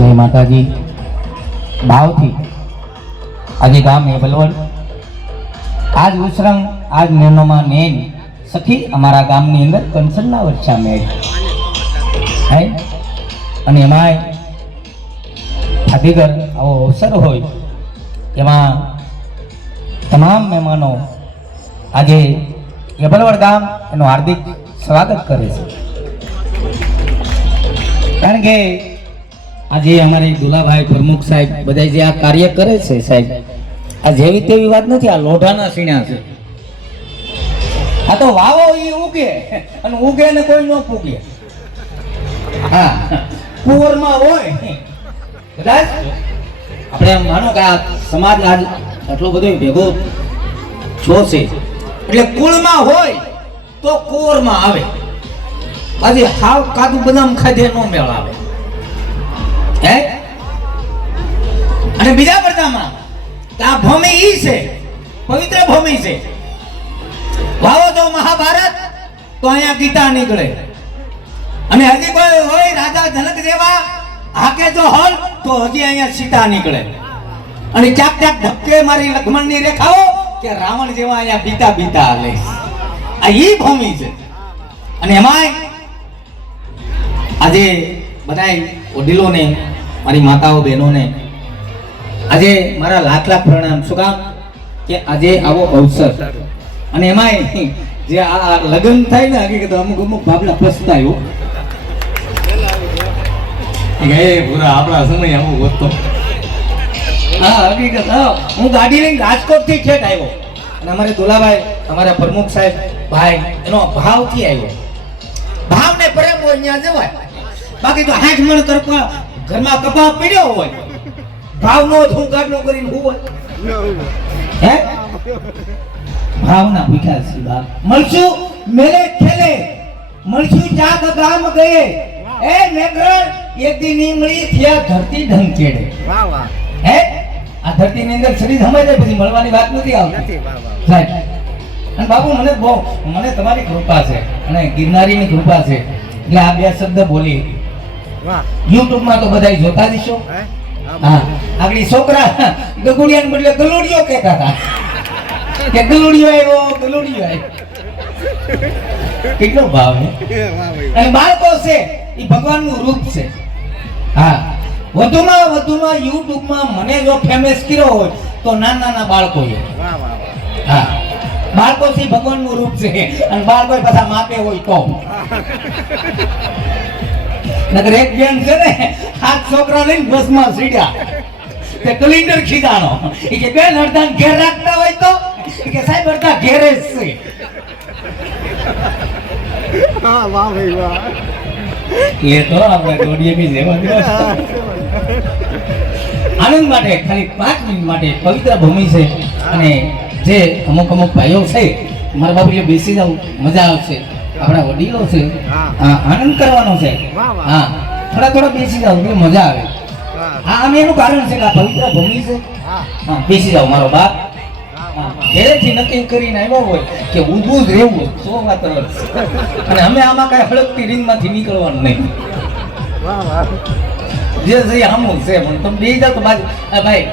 જય માતાજી ભાવથી આજે ગામ એ બલવડ આજ ઉસરંગ આજ નેનોમાં નેન સખી અમારા ગામની અંદર કંસનના વર્ષા મેળ હે અને એમાંય ફાટીગર આવો અવસર હોય એમાં તમામ મહેમાનો આજે એબલવડ ગામ એનું હાર્દિક સ્વાગત કરે છે કારણ કે આજે અમારે દુલાભાઈ પ્રમુખ સાહેબ બધા જે આ કાર્ય કરે છે સાહેબ આ જેવી તેવી વાત નથી, આ લોઢાના સીણા છે. આ તો વાવો ઈ ઉગે અને ઉગે ને કોઈ ન પૂગે. હા કુંવરમાં હોય કદાચ આપણે માનો કે આ સમાજ આજ આટલો બધો ભેગો જોશે એટલે કુળમાં હોય તો કુંવરમાં આવે. આજે હાવ કાજુ બદામ ખાધે નો મેળ આવે હે. અને બીજા બધામાં આ ભૂમિ ઈ છે, પવિત્ર ભૂમિ છે. વાવો તો મહાભારત તો અહીંયા ગીતા નીકળે અને હજી કોઈ હોય રાજા જનક જેવા હાકે જો હલ તો હજી અહીંયા સીતા નીકળે અને ચાક ચાક ધક્કે મારી લક્ષ્મણની રેખાઓ કે રાવણ જેવા અહીંયા બીતા બીતા હાલે. આ ઈ ભૂમિ છે. અને એમાંય આજે બધાય વડીલોને, મારી માતાઓ બહેનોને આજે મારા લાખ લાખ પ્રણામ. શું કામ કે આજે આવો અવસર અને એમાંય જે આ લગ્ન થાય ને હકીકત અમુક અમુક બાબલા પસ્તાયો એ પૂરા આપણા સમય અમુક હોતો. હા હકીકત હું ગાડી લઈને રાજકોટ થી ઠેઠ આવ્યો અને અમારે દુલાભાઈ અમારા પ્રમુખ સાહેબ ભાઈ એનો ભાવથી આવ્યો. ભાવ ને પ્રેમ હોય અહીંયા જવાય. બાકી તો 8 મણ કરપા ઘરમાં કપા પડ્યો હોય ભાવનો હું ગાડલો કરીને હું હોય હે ભાવના ભૂખ્યા છે બાપ. મળશું મેલે ખેલે મળશું ચાક ગામ ગયે એ મેઘરણ એક દી ની મળી થયા ધરતી ઢંગ ચેડે. વાહ વાહ હે આ ધરતી ની અંદર શરીર સમાઈ જાય પછી મળવાની વાત નથી આવતી સાહેબ. અને બાબુ મને તમારી કૃપા છે અને ગિરનારીની કૃપા છે એટલે આ બે શબ્દ બોલી YouTube માં તો બધા જોતા જશો. હા આગળી છોકરા ગગુડિયા ને બદલે ગલુડિયો કહેતા હતા કે ગલુડિયો આવ્યો ગલુડિયો આવ્યો. કેટલો ભાવ છે. અને બાળકો છે એ ભગવાનનું રૂપ છે. હા વધુમાં YouTube માં મને જો ફેમસ કર્યો હોય તો નાના બાળકો. હા બાળકો છે ભગવાનનું રૂપ છે અને બાળકો પાછા માપે હોય તો નકર એક બેન છે ને હાથ છોકરા લઈને બસમાં સીડ્યા તે કલિન્ડર ખીજાણો એ કે બેન અડધા ઘેર રાખતા હોય તો કે સાહેબ અડધા ઘેરે જ છે. હા વાહ ભાઈ વાહ. એ તો આપણે દોડીએ બી લેવા આનંદ માટે ખાલી 5 મિનિટ માટે પવિત્ર ભૂમિ છે અને જે અમુક ભાઈઓ છે મારા બાપુ બેસી જાવ મજા આવશે. આપણા વડીલો છે આનંદ કરવાનો છે. હા થોડા બેસી જાવ એટલે મજા આવે. હા આમ એનું કારણ છે કે આ પવિત્ર ભૂમિ છે. હા બેસી જાવ મારો બાપ. ઘરેથી નક્કી કરીને આવ્યો હોય કે ઊભું જ રહેવું તો વાત અને અમે આમાં કઈ હળકતી રીંગમાંથી નીકળવાનું નહીં. જે જઈ આમું છે પણ તમે બે જાવ તો બાજુ ભાઈ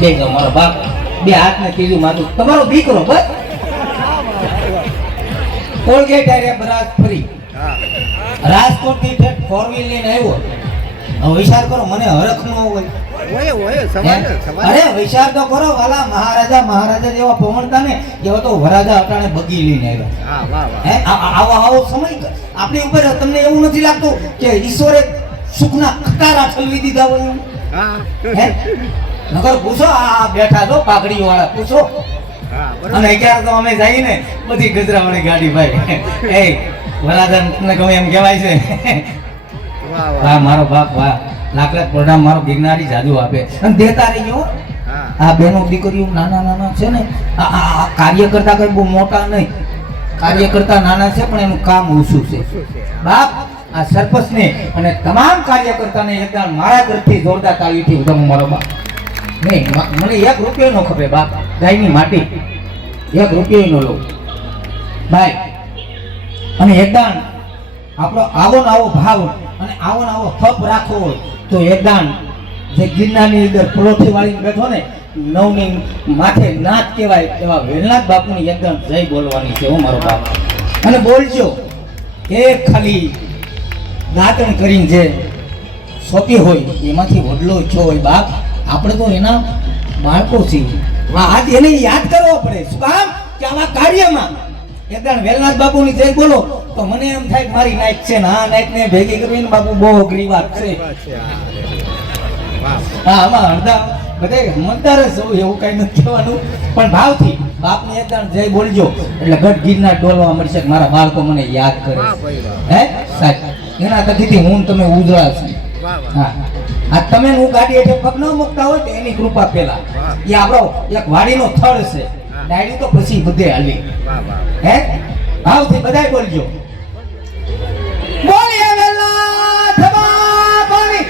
બે જાવ મારો બાપ બે હાથ ને કીધું મારું તમારો દીકરો બસ કોલગેટ આરે બરાત ફરી રાજકોટ થી 4 વ્હીલ લઈને આવ્યો. હવે વિચાર કરો મને હરખ ન હોય. અરે વિચાર તો કરો વાલા મહારાજા જેવા પવનતા ને જેવા તો વરાજા અટાણે બગી લઈને આવ્યા. આવો સમય આપણી ઉપર તમને એવું નથી લાગતું કે ઈશ્વરે સુખના ખટારા ઠલવી દીધા હોય? નગર પૂછો આ બેઠા છો પાઘડી વાળા પૂછો. અને ક્યારે તો અમે જઈએ ને બધી ગજરા વાળી ગાડી ભાઈ એ વરાદન ને ગમે એમ કહેવાય છે. વાહ મારો બાપ વાહ લાખ લાખ પ્રણામ. મારો ગિરનારી જાદુ આપે અને દેતા રહીજો. આ બેનો દીકરીઓ નાના છે ને આ કાર્ય કરતા કઈ બહુ મોટા નહીં, કાર્ય કરતા નાના છે પણ એનું કામ ઓછું છે. બાપ આ સરપંચ ને અને તમામ કાર્યકર્તાને એકદમ મારા ઘરથી જોરદાર તાળીથી ઉધમ મારો બાપ. નહીં મને 1 રૂપિયો નો ખપે બાપ. ગાયની માટી 1 રૂપિયો નો લો ભાઈ. અને એકદમ આપણો આવો ભાવ અને અને આવો ને આવો હપ રાખવો હોય તો એકદાન જે ગિરનારની અંદર પલોઠી વાળીને બેઠો ને નવની માથે નાથ કહેવાય એવા વેલનાથ બાપુની એકદમ જય બોલવાની છે હો મારો બાપ. અને બોલજો એક ખાલી દાંતણ કરીને જે સોંપી હોય એમાંથી વડલો છો હોય બાપ, આપણે તો એના બાળકો છીએ. આજ એને યાદ કરવો પડે. શું કામ કે આવા કાર્યમાં એકદમ વેલનાથ બાપુની જય બોલો તો મને એમ થાય કે મારી નાઈટ છે ને આ નાઈટ ને ભેગી કરીને બાપુ બહુ અઘરી વાત છે. હા આમાં અડધા બધા મતદાર જ એવું કઈ નથી કહેવાનું, પણ ભાવથી બાપની એકદમ જય બોલજો એટલે ગઢ ગિરનાર ડોલવા મળશે. મારા બાળકો મને યાદ કરે હે સાહેબ, એના તકીથી હું તમે ઉજળા છું. હા આ તમે હું ગાડી એટલે પગ ન મૂકતા હોય તો એની કૃપા પેલા એ આપણો એક વાડીનો થડ છે, ડાયરી તો પછી બધે હાલી હે ભાવથી બધાય બોલજો. બોલીએ વેલનાથ બાપાની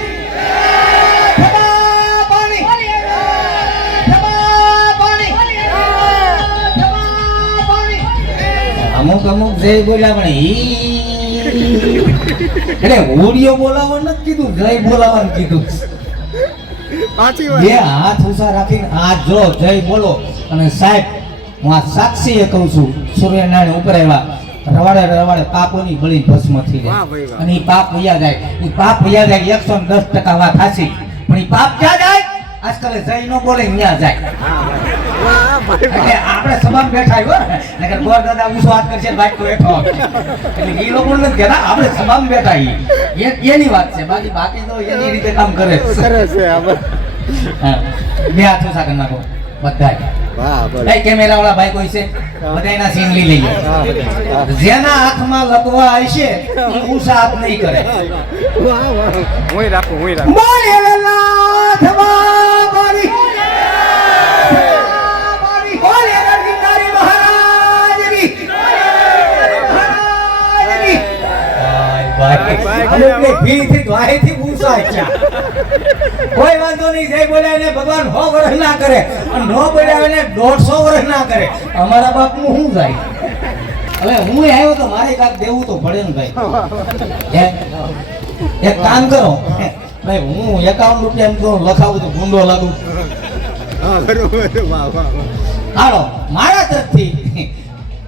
અમુક અમુક જય બોલ્યા પણ એટલે ઓડિયો બોલાવવા નથી કીધું, જય બોલાવવાનું કીધું. બે હાથ ઊંચા રાખીને આ જો જય બોલો. અને સાહેબ હું આ સાક્ષીએ કહું છું, સૂર્યનારાયણ ઉપર આવ્યા રવાડે રવાડે પાપોની બળી ભસ્મ થઈ જાય અને એ પાપ વયા જાય. એ પાપ વયા જાય 110% વાત સાચી, પણ એ પાપ ક્યાં જાય? આજકાલ જય નો બોલે ત્યાં જાય. એટલે આપણે સભામાં બેઠા હોય નકર ગોર દાદા ઊંચો હાથ કરશે બાઈક તો બેઠો એટલે એ લોકો નથી કહેતા, આપણે સભામાં બેઠા એની વાત છે. બાકી તો એની રીતે કામ કરે છે. બે હાથ ઊંચા કરી નાખો બધા. કેમેરા વાળા ભાઈ કોઈ છે બધાના સીન લઈ લઈએ. જેના હાથમાં લગવા હશે ઊંચા હાથ નહીં કરે. બોલે વેલનાથ બાપાની બોલે ગિરનારી મહારાજની કોઈ વાંધો નહીં. જય બોલ્યા ને ભગવાન 100 વર્ષ ના કરે અને નો બોલ્યા ને 150 વર્ષ ના કરે. અમારા બાપ નું શું જાય? હવે હું આવ્યો તો મારે કાંક દેવું તો પડે ને ભાઈ. એક કામ કરો ભાઈ, હું 51 રૂપિયા એમ તો લખાવું તો ગુંડો લાગુ. હાલો મારા તરફથી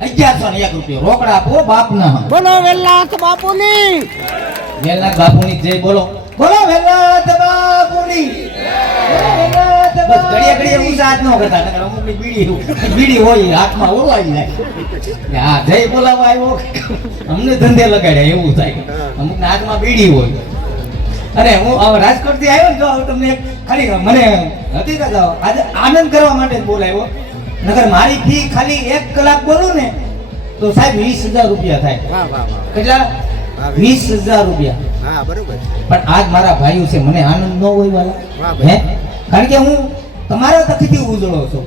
1101 રૂપિયા રોકડા આપો બાપ ના. બોલો વેલનાથ બાપુની. વેલનાથ બાપુની જય બોલો. બોલો વેલનાથ બાપુની. બસ ઘડીએ ઘડીએ ઊંચા હાથ ન કરતા, નકર અમુકની બીડી હોય હાથમાં ઓળવાઈ જાય. હા જય બોલાવા આવ્યો અમને ધંધે લગાડ્યા એવું થાય. અમુકના હાથમાં બીડી હોય. અરે હું રાજકોટ થી આવ્યો ને તો તમને ખાલી મને હતી કે આજે આનંદ કરવા માટે જ બોલાવ્યો. નકર મારી ફી ખાલી 1 કલાક બોલું ને તો સાહેબ 20,000 રૂપિયા થાય. કેટલા? 20,000 રૂપિયા. હા બરોબર. પણ આજ મારા ભાઈઓ છે, મને આનંદ ન હોય વાલા હે, કારણ કે હું તમારા તકીથી ઉજળો છું.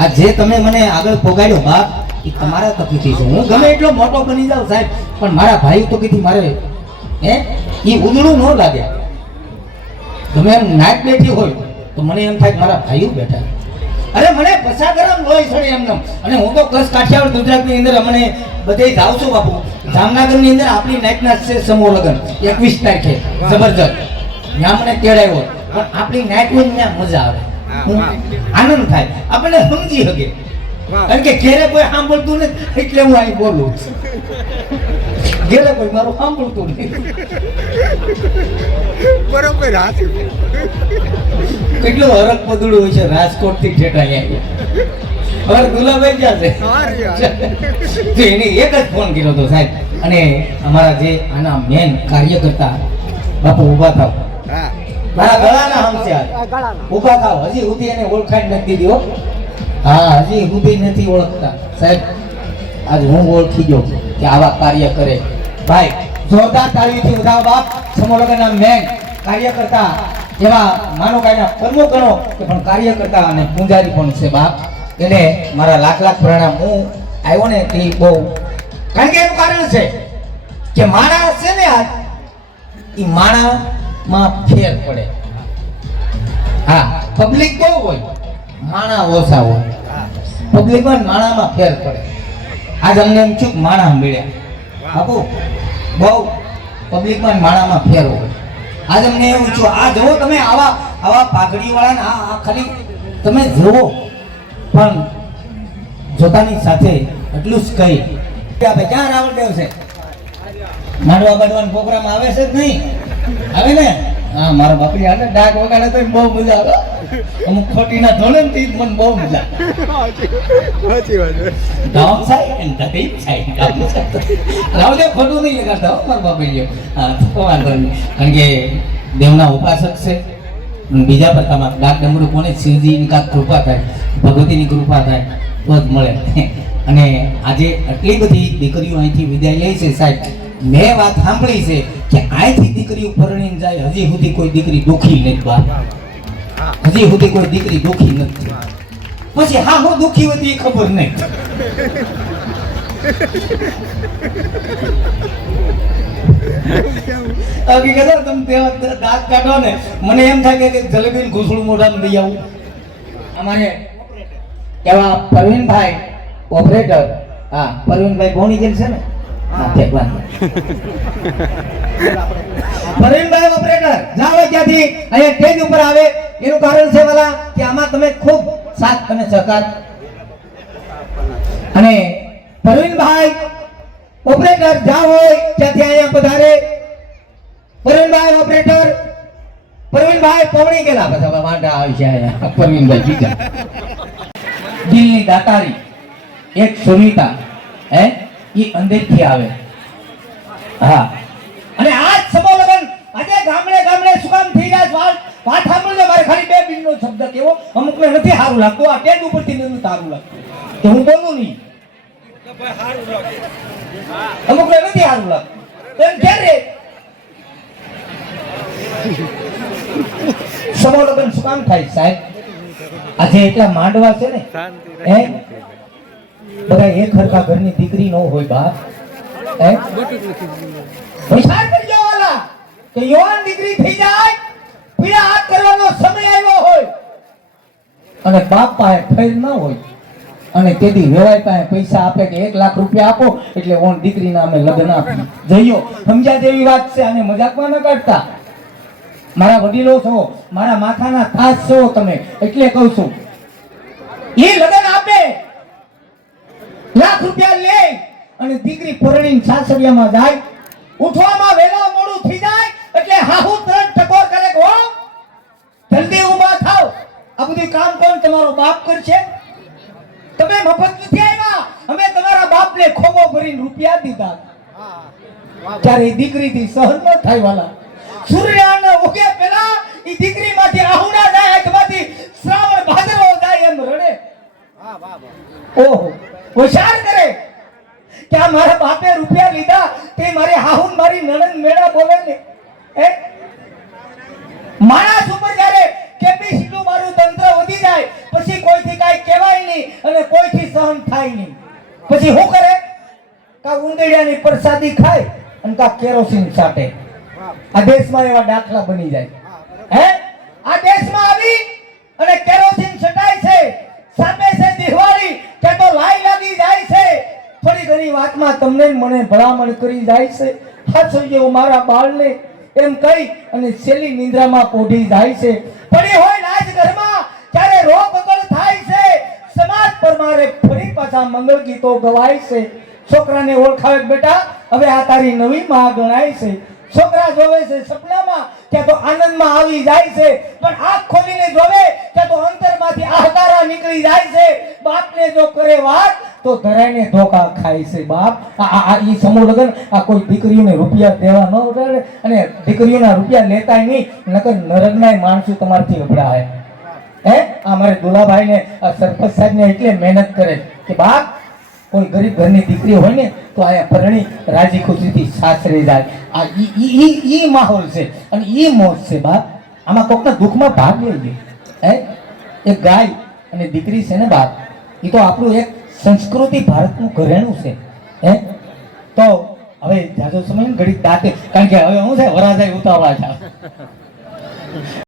આ જે તમે મને આગળ પોગાડ્યો બાપ એ તમારા તકીથી છું. હું ગમે એટલો મોટો બની જાઉં સાહેબ, પણ મારા ભાઈઓ તકીથી મારે હે એ ઉજળું ન લાગે. તમે એમ નાક બેઠી હોય તો મને એમ થાય કે મારા ભાઈઓ બેઠા. અરે મને 50 ગ્રામ લોહી ચડે એમને. અને હું તો કચ્છ કાઠિયાવાડ ગુજરાતની અંદર અમને બધે જાઉં છું બાપુ. જામનગરની અંદર આપણી નાઇટના છે સમૂહ લગ્ન 21 તારીખે જબરજસ્ત. ત્યાં મને તેડાવ્યો પણ આપણી નાઇટ હોય ત્યાં મજા આવે, આનંદ થાય, આપણને સમજી શકે. કારણ કે ઘેરે કોઈ સાંભળતું નથી એટલે હું અહીં બોલું. ઘેરે કોઈ મારું સાંભળતું નથી. બરોબર. કેટલું હરક પદુડું હોય છે રાજકોટ થી ઠેઠા અહીંયા. હવે ગુલાબાઈ ગયા છે એને એક જ ફોન કર્યો હતો સાહેબ. અને અમારા જે આના મેન કાર્યકર્તા બાપુ ઉભા થાવ, મારા ગળાના હમ છે ઉભા થાવ. હજી સુધી એને ઓળખાણ નથી દીધી હો. હા હજી સુધી નથી ઓળખતા સાહેબ. આજ હું ઓળખી ગયો કે આવા કાર્ય કરે. ભાઈ જોરદાર તાળીથી ઉધાવ બાપ. સમૂહ લગ્નના મેન કાર્યકર્તા એવા માનો કાયના પ્રમુખ ગણો કે પણ કાર્યકર્તા અને પૂંજારી પણ છે બાપ. એને મારા લાખ પ્રણામ. હું આવ્યો ને તે બહુ, કારણ કે એનું કારણ છે કે માણસ છે ને આ એ માણામાં ફેર પડે. હા પબ્લિક બહુ હોય, માણા ઓછા હોય. પબ્લિકમાં માણામાં ફેર પડે. આજ અમને એમ છું માણા મળ્યા બાપુ બહુ પબ્લિકમાં માણામાં ફેરો આજે મને એવું છું આ જુઓ તમે આવા પાઘડી વાળાને આ ખાલી તમે જુઓ પણ જોતાની સાથે એટલું જ કહી કે આપણે ક્યાં રાવણદેવ છે માંડવા બાંધવાનો પ્રોગ્રામ આવે છે જ નહીં આવે ને હા મારા બાપડી હાલે ડાક વગાડે તો બહુ મજા આવે અમુક ખોટીના ધોળે ને મને બહુ મજા સાચી વાત છે. ગામ સાહેબ અને ગધી સાહેબ ગામ સાહેબ રાવદેવ ખોટું નહીં લગાડતા હો મારા બાપડી હા તો વાંધો નહીં કારણ કે દેવના ઉપાસક છે અને બીજા પર તમારે ડાક ડમરું કોને શિવજીની કાંક કૃપા થાય ભગવતીની કૃપા થાય તો જ મળે અને આજે આટલી બધી દીકરીઓ અહીંથી વિદાય લે છે સાહેબ મેં વાત સાંભળી છે કે અહીંથી દીકરીઓ પરણીને જાય હજી સુધી કોઈ દીકરી દુખી નથી બા હજી સુધી કોઈ દીકરી દુખી નથી પછી હા હું દુખી હતી એ ખબર નહીં હકીકત તમે તેવા દાંત કાઢો ને મને એમ થાય કે જલેબી ઘૂસડું મોઢામાં દઈ આવું અમારે કેવા પરવીનભાઈ ઓપરેટર હા પરવીનભાઈ ભોણી જેલ છે ને હા તે પરવીનભાઈ ઓપરેટર જાઓ ત્યાંથી અહીંયા સ્ટેજ ઉપર આવે એનું કારણ છે વાલા કે આમાં તમે ખૂબ સાથ અને સહકાર અને પરવીનભાઈ ઓપરેટર જાઓ હોય ત્યાંથી અહીંયા પધારે પરવીનભાઈ ઓપરેટર પરવીનભાઈ પવણી ગયેલા બધા વાંઢા આવી છે અહીંયા પરવીનભાઈ બીજા દિલની દાતારી એક સુનિતા હે ઈ અંદરથી આવે હા અને આજ સમો લગન આજે ગામડે ગામડે શું કામ થઈ જાય વાત સાંભળજો મારે ખાલી બે મિનિટનો શબ્દ કેવો અમુકને નથી સારું લાગતું આ ટેગ ઉપરથી નથી સારું લાગતું કે હું બોલું નહીં અમુકને નથી સારું લાગતું તો એમ ક્યારે સમો લગન શું કામ થાય સાહેબ આજે એટલા માંડવા છે ને હે બધા એક હરખા ઘરની દીકરી ન હોય બાપ હે વિચાર કરજો વાલા કે યુવાન દીકરી થઈ જાય પીડા હાથ કરવાનો સમય આવ્યો હોય અને બાપ પાસે ફેર ન હોય અને તેથી વેવાય પાસે પૈસા આપે કે 1 લાખ રૂપિયા આપો એટલે ઓન દીકરીના અમે લગ્ન આપી જઈયો સમજ્યા જેવી વાત છે અને મજાકમાં ન કાઢતા મારા વડીલો છો મારા માથાના તાજ છો તમે એટલે કહું છું એ લગ્ન આપે લાખ રૂપિયા લે અને દીકરી પરણીને સાસરિયામાં જાય ઉઠવામાં વેલા મોડું થઈ જાય એટલે હાહુ ત્રણ ટકોર કરે હો જલ્દી ઊભા થાવ આ બધું કામ કોણ તમારો બાપ કરશે તમે મફત નથી આવ્યા અમે તમારા બાપને ખોબો ભરીને રૂપિયા દીધા ત્યારે એ દીકરીથી સહન ન થાય વાલા સૂર્યના ઉગે પહેલા ઈ દીકરીમાંથી આહુડા જાય આંખમાંથી શ્રાવણ ભાદરવો જાય એમ રડે ઓહો હોશિયાર કરે કે આ મારા બાપે રૂપિયા લીધા તે મારી હાહુન મારી નણંદ મેળા બોલે ને હે માણસ ઉપર જ્યારે કેપેસિટી મારું તંત્ર વધી જાય પછી કોઈથી કાઈ કહેવાય નહીં અને કોઈથી સહન થાય નહીં પછી શું કરે કા ઉંદેડિયાની પ્રસાદી ખાય અને કા કેરોસીન છાટે આ દેશમાં એવા દાખલા બની જાય હે આ દેશમાં આવી અને કેરોસીન છટાય છે સામે છે દિવાળી કે તો લાઈ લાગી જાય છે થોડી ઘણી વાતમાં તમને મને ભલામણ કરી જાય છે હાચો મારા બાળને એમ કહી અને છેલ્લી નિંદ્રામાં પોઢી જાય છે પડી હોય રાજ ઘરમાં ત્યારે રોગ અકળ થાય છે સમાજ પર મારે ફરી પાછા મંગળ ગીતો ગવાય છે છોકરાને ઓળખાવે બેટા હવે આ તારી નવી માં ગણાય છે છોકરા જોવે છે સપનામાં કે તો આનંદમાં આવી જાય છે પણ આંખ ખોલીને જોવે કે તો અંતરમાંથી આહકારા નીકળી જાય છે બાપને જો કરે વાત તો ધરાઈને ધોકા ખાય છે બાપ આ ઈ સમૂહ લગન આ કોઈ દીકરીઓને રૂપિયા દેવા ન ઉડાડે અને દીકરીઓના રૂપિયા લેતાય નહીં નકર નરકનાય માણસો તમારથી અભડાય હે આ મારે દુલાભાઈને આ સરપંચ સાહેબને એટલે મહેનત કરે કે બાપ કોઈ ગરીબ ઘરની દીકરી હોય ને તો આયા પરણી રાજી ખુશીથી સાસરે જાય આ ઈ માહોલ છે અને ઈ મોજ છે બાપ આમાં કોકના દુઃખમાં ભાગ લેજો હે એક ગાય અને દીકરી છે ને બાપ ઈ તો આપણું એક સંસ્કૃતિ ભારતનું ઘરેણું છે હે તો હવે જાજો સમય ઘડી દાંતે કારણ કે હવે હું છે વરાજાઈ ઉતાવળા છે